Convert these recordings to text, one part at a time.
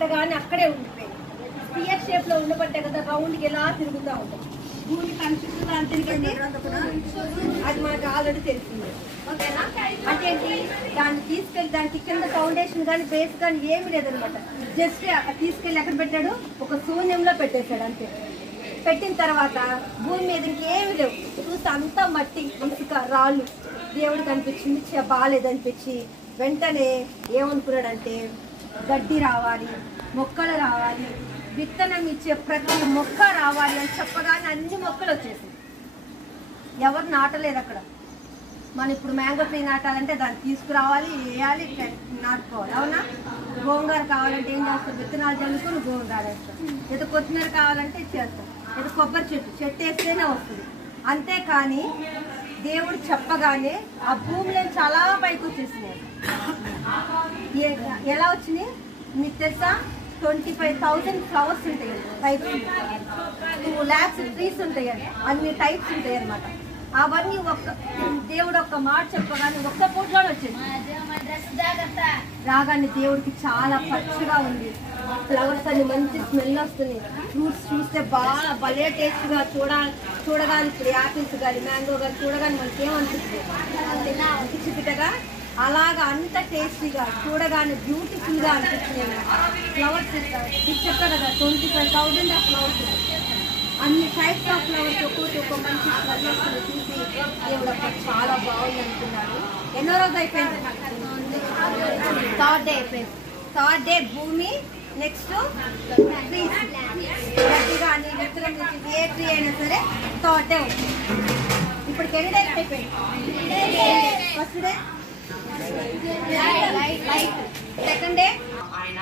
పెట్టగానే అక్కడే ఉండిపోయింది. స్పియర్ షేప్ లో ఉండబట్టే కదా రౌండ్కి ఎలా తిరుగుతూ ఉంటాం. భూమి కనిపిస్తుందా అని తిరిగింది, అది మనకు ఆల్రెడీ తెలిసింది. ఓకేనా? అంటే ఏంటి, దాన్ని తీసుకెళ్ళి దానికి కింద ఫౌండేషన్ కానీ బేస్ కానీ ఏమి లేదనమాట. జస్ట్ తీసుకెళ్ళి ఎక్కడ పెట్టాడు, ఒక శూన్యంలో పెట్టేశాడు అంతే. పెట్టిన తర్వాత భూమి మీద ఇంకేమి లేవు, చూస్తే అంతా మట్టి, ఇసుక, రాళ్ళు. దేవుడు కనిపించింది, బాగాలేదనిపించి వెంటనే ఏమనుకున్నాడంటే గడ్డి రావాలి, మొక్కలు రావాలి, విత్తనం ఇచ్చే ప్రతి మొక్క రావాలి అని చెప్పగానే అన్ని మొక్కలు వచ్చేసింది. ఎవరు నాటలేదు అక్కడ. మనం ఇప్పుడు మ్యాంగో ట్రీ నాటాలంటే దాన్ని తీసుకురావాలి, వేయాలి, నాటుకోవాలి. అవునా? గోంగూర కావాలంటే ఏం చేస్తాం, విత్తనాలు చల్లుకొని గోంగూర వేస్తాం. లేదా కొత్తిమీర కావాలంటే చేస్తాం, లేదా కొబ్బరి చెట్టు వేస్తేనే వస్తుంది. అంతేకాని దేవుడు చెప్పగానే ఆ భూమిలో చాలా పైకి వచ్చేసినాయి. ఎలా వచ్చినాయి మీకు తెలుసా? 25,000 ఫ్లవర్స్ ఉంటాయి, టైప్స్ 2 lakhs ట్రీస్ ఉంటాయి, అన్ని టైప్స్ ఉంటాయి అనమాట. అవన్నీ దేవుడు ఒక్క మాట చెప్పగానే ఒక్క పూటలో వచ్చేది. రాగానే దేవుడికి చాలా పచ్చగా ఉంది, ఫ్లవర్స్ అన్ని మంచి స్మెల్ వస్తున్నాయి, ఫ్రూట్స్ చూస్తే బాగా భలే టేస్ట్గా చూడగానే ఇప్పుడు యాపిల్స్ కానీ మ్యాంగో కానీ చూడగానే మనకి ఏమనిపిస్తుంది, పిచ్చి పిట్టగా అలాగా అంత టేస్టీగా చూడగానే బ్యూటిఫుల్గా అనిపించింది. ఫ్లవర్స్ చెప్పారు కదా 25,000 ఫ్లవర్స్, అన్ని టైప్స్ ఆఫ్ ఫ్లవర్స్ ఒక్కొక్క మంచి స్మెల్ చూసి దేవుడు చాలా బాగుంది అనుకున్నాను. ఎన్నో రోజు అయిపోయింది, 3rd డే అయిపోయింది. 3rd డే భూమి, నెక్స్ట్ ట్రీస్, గడ్డి కానీ విత్తనం నుంచి ఏ ట్రీ అయినా సరే 3rd డే వచ్చింది. ఇప్పటికి ఎన్ని డేస్ అయిపోయింది? First day light, second day ఆయన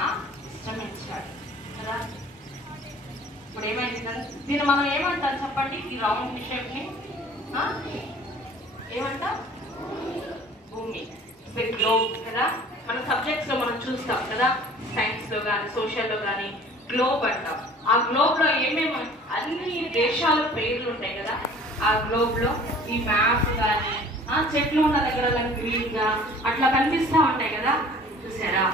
ఇష్టమిచ్చాడు కదా. ఇప్పుడు ఏమైంది కదా, దీన్ని మనం ఏమంటాం చెప్పండి? ఈ రౌండ్ షేప్ ని ఏమంటాం? భూమి, గ్లోబ్ కదా. మన సబ్జెక్ట్స్ లో మనం చూస్తాం కదా, సైన్స్ లో కానీ సోషల్ లో కానీ గ్లోబ్ అంటాం. ఆ గ్లోబ్ లో ఏమేమి అన్ని దేశాల పేర్లు ఉంటాయి కదా. ఆ గ్లోబ్ లో ఈ మ్యాప్ కానీ చెట్లు ఉన్న దగ్గర గ్రీన్ గా అట్లా కనిపిస్తా ఉంటాయి కదా. చూసారా?